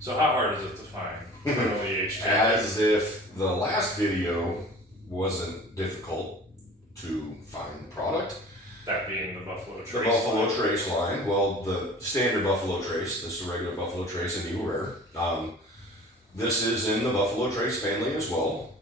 So how hard is it to find Colonel E.H. Taylor? As if the last video wasn't difficult to find the product. That being the Buffalo Trace. The Buffalo Trace line. Well, the standard Buffalo Trace. This is a regular Buffalo Trace and Eagle Rare. This is in the Buffalo Trace family as well.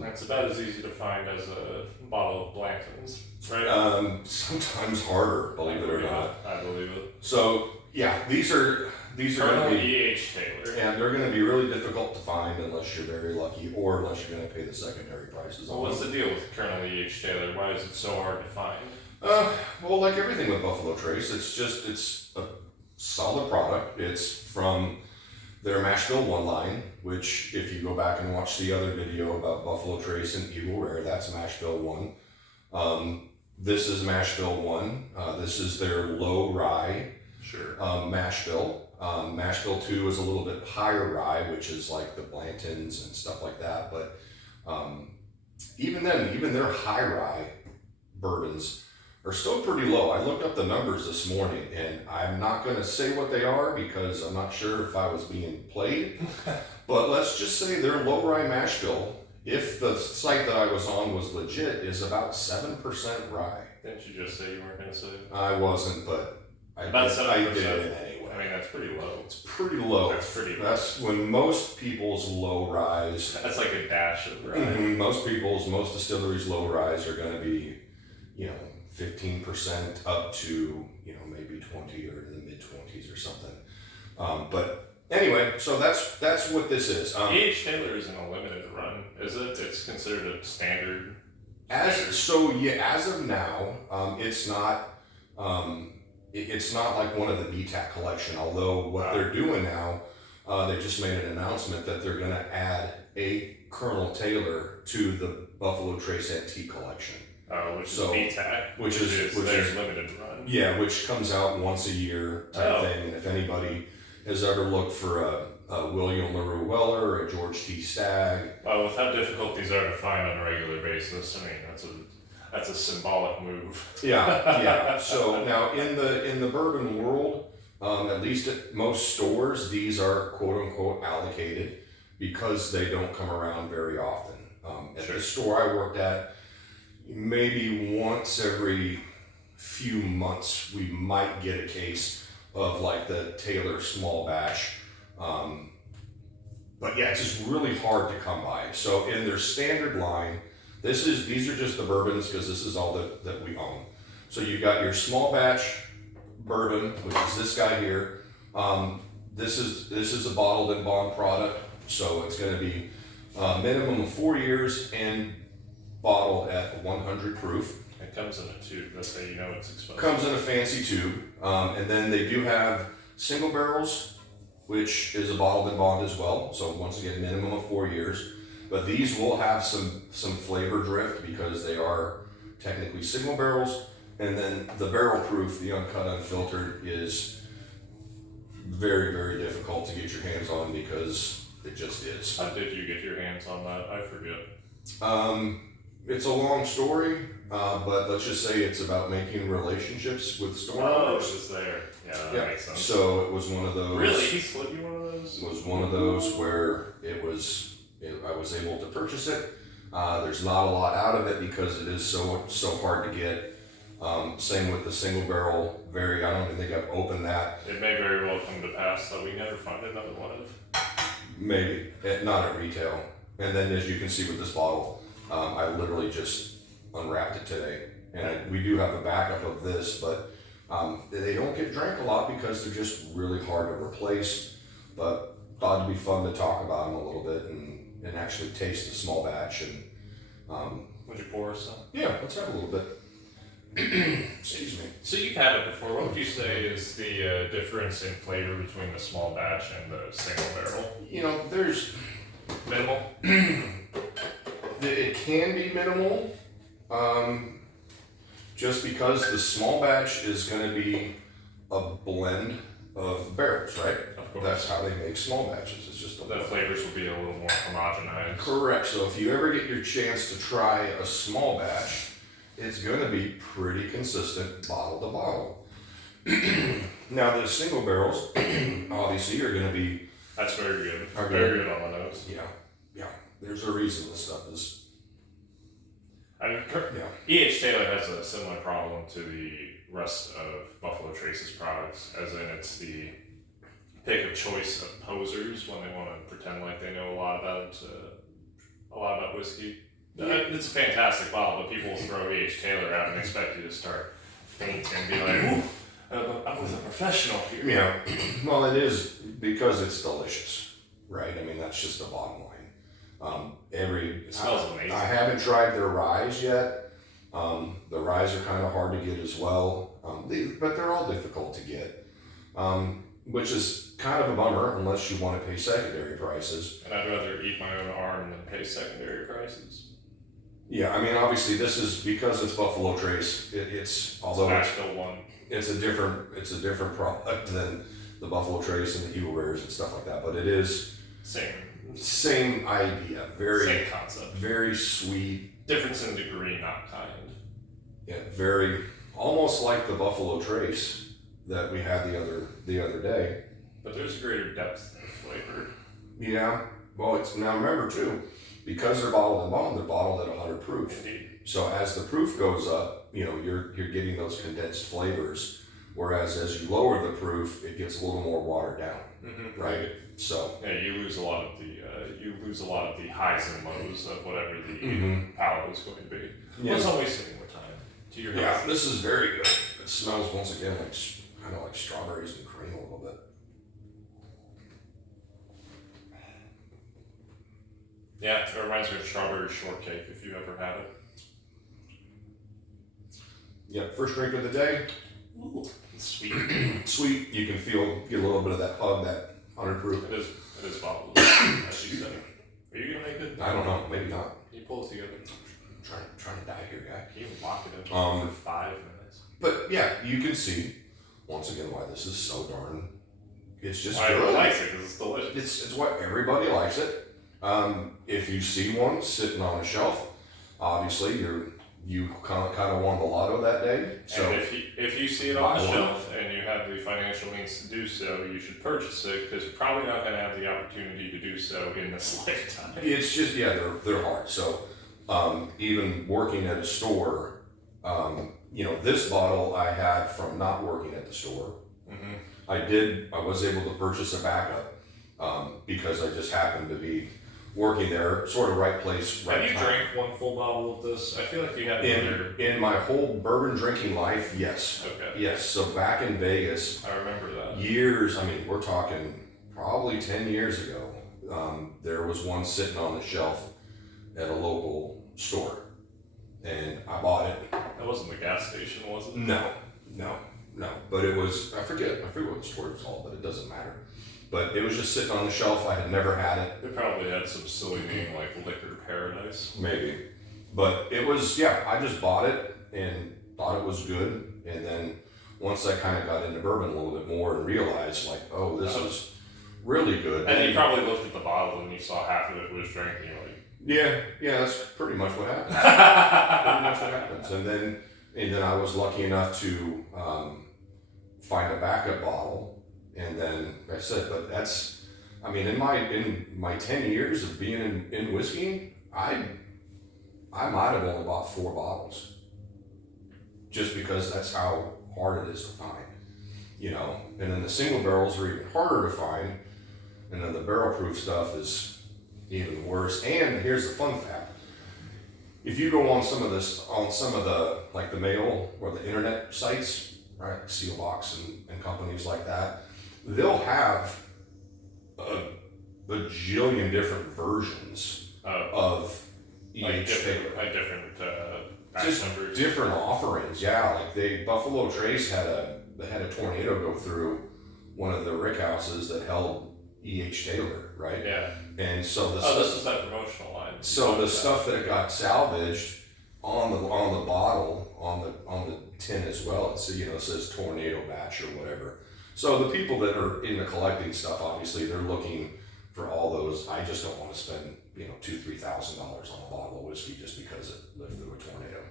That's about as easy to find as a bottle of Blanton's, right? Sometimes harder, believe it or not. I believe it. So yeah, these are going Colonel to be E.H. Taylor. and they're going to be really difficult to find unless you're very lucky or unless you're going to pay the secondary prices. Well, what's the deal with Colonel E.H. Taylor? Why is it so hard to find? Well, like everything with Buffalo Trace, it's a solid product. It's from their Mash Bill 1 line, which if you go back and watch the other video about Buffalo Trace and Eagle Rare, that's Mash Bill 1. This is Mash Bill 1. This is their low rye mash bill. Mash Bill 2 is a little bit higher rye, which is like the Blantons and stuff like that. But even then, even their high rye bourbons are still pretty low. I looked up the numbers this morning, and I'm not going to say what they are because I'm not sure if I was being played. But let's just say their low rye mash bill, if the site that I was on was legit, is about 7% rye. Didn't you just say you weren't going to say it? I wasn't, but I About did 7%. it anyway. I mean, that's pretty low. It's pretty low. That's pretty low. That's when most people's low rise. That's like a dash of rye. Most distilleries' low rise are going to be, 15% up to, maybe 20 or in the mid 20s or something. But anyway, so that's what this is. E.H. Taylor isn't a limited run, is it? It's considered a standard. As of now, it's not. It's not like one of the BTAC collection. Although what they're doing now, they just made an announcement that they're going to add a Colonel Taylor to the Buffalo Trace Antique collection. Which is BTAC, which is their limited run. Yeah, which comes out once a year type thing. And if anybody has ever looked for a William LaRue Weller or a George T. Stagg. Well, with how difficult these are to find on a regular basis, I mean, that's a symbolic move. Yeah. So now in the bourbon world, at least at most stores, these are quote unquote allocated because they don't come around very often. At the store I worked at, maybe once every few months we might get a case of like the Taylor small batch. But yeah, it's just really hard to come by. So in their standard line, these are just the bourbons because this is all that we own. So you've got your small batch bourbon, which is this guy here. This is a bottled and bond product, so it's going to be a minimum of 4 years and bottled at 100 proof. It comes in a tube, that's how you know it's expensive. Comes in a fancy tube, and then they do have single barrels, which is a bottled and bond as well. So once again, minimum of 4 years. But these will have some flavor drift because they are technically single barrels. And then the barrel proof, the uncut, unfiltered, is very, very difficult to get your hands on because it just is. How did you get your hands on that? I forget. It's a long story, but let's just say it's about making relationships with store owners. Oh, it was there. Yeah, that makes sense. So it was one of those. Really? He slid you one of those? It was one of those where I was able to purchase it. There's not a lot out of it because it is so hard to get. Same with the single barrel. I don't even think I've opened that. It may very well come to pass that we never find another one of. Maybe not at retail. And then as you can see with this bottle, I literally just unwrapped it today, and we do have a backup of this, but they don't get drank a lot because they're just really hard to replace. But thought it'd be fun to talk about them a little bit and actually taste the small batch. And would you pour us some? Yeah, let's have a little bit. Excuse me. So you've had it before. What would you say is the difference in flavor between the small batch and the single barrel? There's minimal. It can be minimal, just because the small batch is going to be a blend of barrels, right? Of course. That's how they make small batches. It's just the flavors will be a little more homogenized. Correct. So if you ever get your chance to try a small batch, it's going to be pretty consistent bottle to bottle. Now the single barrels, obviously, are going to be That's very good. Are Very good on the nose. Yeah. There's a reason this stuff is. I mean, E.H. Taylor has a similar problem to the rest of Buffalo Trace's products, as in it's the pick of choice of posers when they want to pretend like they know a lot about whiskey. It's a fantastic bottle, but people will throw E.H. Taylor out and expect you to start fainting and be like, "Ooh, I was a professional here." Yeah. Well, it is because it's delicious, right? I mean, that's just the bottom line. It smells amazing. I haven't tried their ryes yet. The ryes are kind of hard to get as well, but they're all difficult to get, which is kind of a bummer unless you want to pay secondary prices. And I'd rather eat my own arm than pay secondary prices. Yeah, I mean, obviously this is because it's Buffalo Trace. Although Nashville one. it's a different product than the Buffalo Trace and the Eagle Rares and stuff like that. But it is same idea. Same concept. Very sweet. Difference in degree, not kind. Yeah, very almost like the Buffalo Trace that we had the other day. But there's a greater depth of flavor. Yeah. Well, now remember too, because they're bottled in bond, they're bottled at 100 proof. Indeed. So as the proof goes up, you're getting those condensed flavors. Whereas as you lower the proof, it gets a little more watered down, right? So yeah, you lose a lot of the highs and lows of whatever the palate is going to be. Yeah. Well, it's always taking more time. To your health. This is very good. It smells once again like kind of like strawberries and cream a little bit. Yeah, it reminds me of strawberry shortcake if you ever had it. Yeah, first drink of the day. Ooh, it's sweet. Sweet. You can get a little bit of that hug, that 100 proof. It is bottled, as she said. Are you gonna make it? I don't know, maybe not. Can you pull it together? I'm trying to die here, guy. Can you lock it in for 5 minutes? But yeah, you can see once again why this is so darn. It's just I good. like it because it's delicious. It's what everybody likes it. If you see one sitting on a shelf, obviously you kind of won the lotto that day. So and if you see it on the shelf and you have the financial means to do so, you should purchase it because you're probably not going to have the opportunity to do so in this lifetime. it's just they're hard. So even working at a store, this bottle I had from not working at the store. I was able to purchase a backup because I just happened to be working there, sort of right place, right time. Have you drank one full bottle of this? I feel like you had another. In my whole bourbon drinking life, yes. Okay. Yes, so back in Vegas, I remember that. years, I mean, we're talking probably 10 years ago, there was one sitting on the shelf at a local store, and I bought it. That wasn't the gas station, was it? No, but it was, I forget what the store was called, but it doesn't matter. But it was just sitting on the shelf. I had never had it. They probably had some silly name like Liquor Paradise. Maybe. But it was, I just bought it and thought it was good. And then once I kind of got into bourbon a little bit more and realized, like, oh, this is really good. And you probably looked at the bottle and you saw half of it was drank and you're like, yeah, that's pretty much what happens. Pretty much what happens. And then I was lucky enough to find a backup bottle. And then I said, but that's, I mean, in my 10 years of being in whiskey, I might have only bought 4 bottles, just because that's how hard it is to find, And then the single barrels are even harder to find, and then the barrel proof stuff is even worse. And here's the fun fact: if you go on some of the like the mail or the internet sites, right, like Sealbox and companies like that, they'll have a bajillion different versions of like EH Taylor. different batch Just numbers. different offerings, like Buffalo Trace had a tornado go through one of the rick houses that held EH Taylor, right? Yeah. And so this is that promotional line. So the stuff that got salvaged on the bottle, on the tin as well, it says tornado batch or whatever. So the people that are into collecting stuff, obviously, they're looking for all those. I just don't want to spend, $2,000-3,000 on a bottle of whiskey just because it lived through a tornado.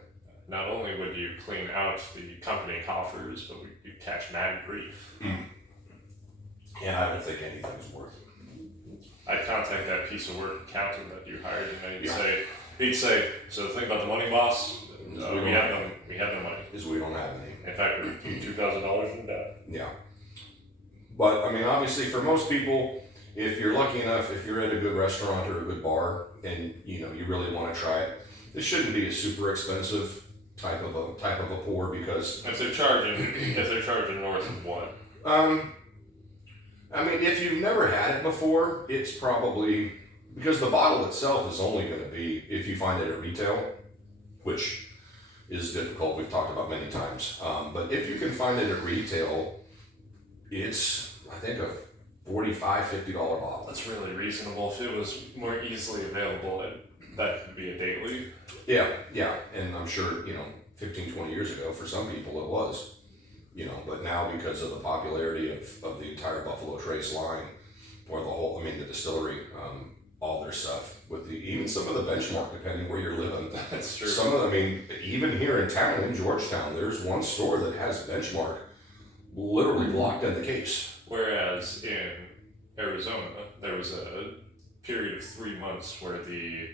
Not only would you clean out the company coffers, but you'd catch mad grief. Yeah, I don't think anything's worth I'd contact that piece of work accountant that you hired, and then Yeah. he'd say, so the thing about the money, boss, we have no money. Is we don't have any. In fact, we're $2,000 in debt. Yeah. But I mean, obviously, for most people, if you're lucky enough, if you're at a good restaurant or a good bar, and you really want to try it, this shouldn't be a super expensive type of a pour because If they're charging north of what? I mean, if you've never had it before, it's probably because the bottle itself is only going to be if you find it at retail, which is difficult. We've talked about many times. But if you can find it at retail, it's I think a $45-50 bottle. That's really reasonable. If it was more easily available, that could be a daily. Yeah, and I'm sure 15, 20 years ago for some people it was. But now because of the popularity of the entire Buffalo Trace line, or the distillery, all their stuff with even some of the Benchmark, depending where you're living. That's true. Some of even here in town, in Georgetown, there's one store that has Benchmark literally locked in the case. Whereas in Arizona, there was a period of 3 months where the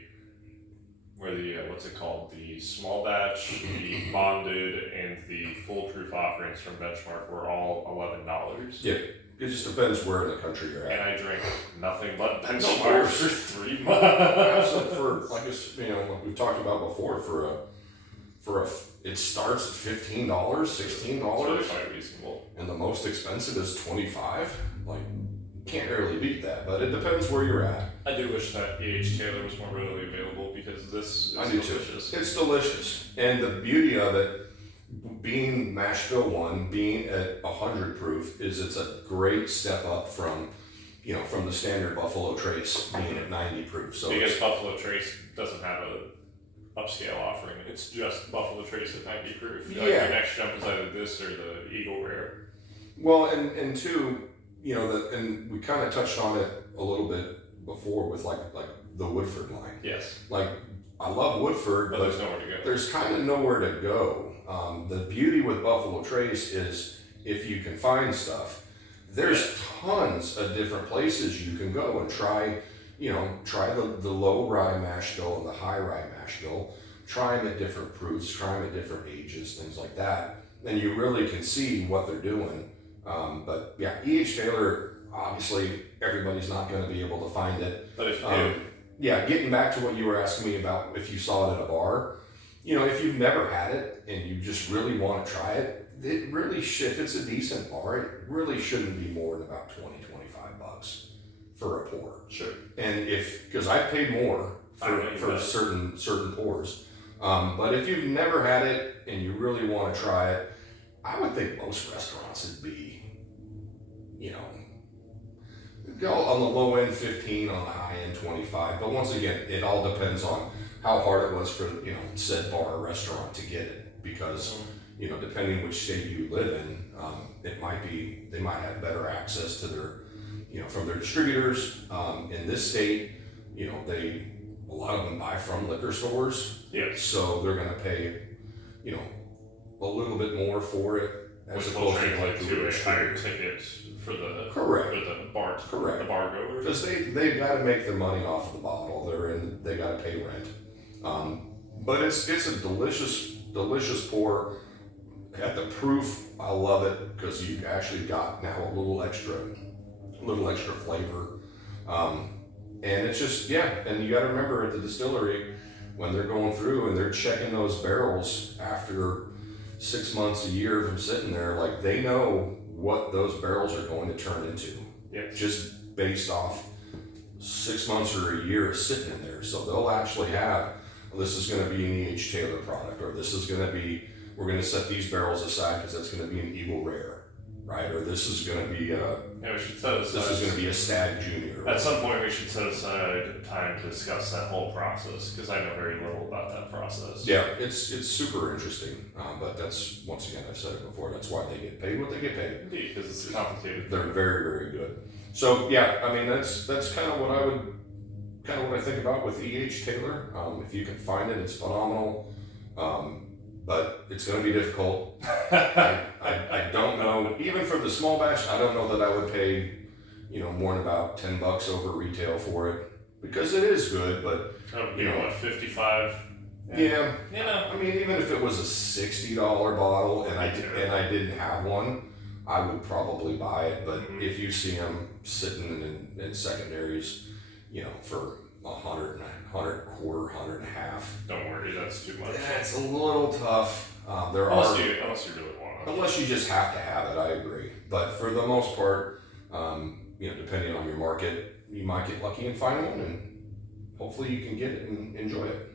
what's it called? The small batch, the bonded, and the foolproof offerings from Benchmark were all $11. Yeah, it just depends where in the country you're And at. I drank nothing but Of Benchmark course. for 3 months. For like like we've talked about before, it starts at $15, $16, It's really quite reasonable. and the most expensive is $25. Like, can't really beat that, but it depends where you're at. I do wish that E.H. Taylor was more readily available because this is I do delicious. too. It's delicious, and the beauty of it, being mash bill 1, being at 100 proof, is it's a great step up from the standard Buffalo Trace being at 90 proof. So Because Buffalo Trace doesn't have a upscale offering. It's just Buffalo Trace at 90 proof. Like, Yeah. your next jump is either this or the Eagle Rare. well, and two, and we kind of touched on it a little bit before with like the Woodford line. Yes. Like, I love Woodford, But but there's nowhere to go. there's kind of nowhere to go. The beauty with Buffalo Trace is if you can find stuff, there's tons of different places you can go and try the low rye mash bill and the high rye mash bill, try them at different proofs, try them at different ages, things like that. And you really can see what they're doing. But yeah, E.H. Taylor, obviously everybody's not going to be able to find it. But if you do, Yeah, getting back to what you were asking me about if you saw it at a bar, if you've never had it and you just really want to try it, if it's a decent bar, it really shouldn't be more than about $20-25 for a pour. sure. And because I've paid more I know you for have. certain pours, but if you've never had it and you really want to try it, I would think most restaurants would be, go on the low end 15, on the high end 25. But once again, it all depends on how hard it was for said bar or restaurant to get it, because depending which state you live in, they might have better access to their from their distributors. In this state, a lot of them buy from liquor stores, Yes. so they're going to pay a little bit more for it as Which will opposed to translate the to a higher distributor. ticket for the Correct. the bar goer. Because they've got to make their money off of the bottle. They got to pay rent. But it's a delicious pour. At the proof, I love it because you've actually got now a little extra flavor. And it's just and you got to remember at the distillery when they're going through and they're checking those barrels after 6 months, a year from sitting there, like they know what those barrels are going to turn into. Yes. Just based off 6 months or a year of sitting in there. So they'll actually have, well, this is going to be an E.H. Taylor product, or this is going to be, we're going to set these barrels aside because that's going to be an Eagle Rare, right? Or this is going to be We should set aside. this is going to be a Stag Junior. At some point, we should set aside time to discuss that whole process because I know very little about that process. Yeah, it's super interesting, but that's, once again, I've said it before, that's why they get paid what they get paid. Indeed, because it's complicated. They're very, very good. So yeah, I mean that's kind of what I think about with E.H. Taylor. If you can find it, it's phenomenal. But it's going to be difficult. I don't know. Even for the small batch, I don't know that I would pay more than about $10 over retail for it because it is good, but That would be what, 55? yeah. You know. I mean, even if it was a $60 bottle and I didn't have one, I would probably buy it. But if you see them sitting in secondaries, for $100, $100 quarter, $100.50, Don't worry, that's too much. that's a little tough. Unless you really want it. Unless you just have to have it, I agree. But for the most part, depending on your market, you might get lucky and find one, and hopefully you can get it and enjoy it.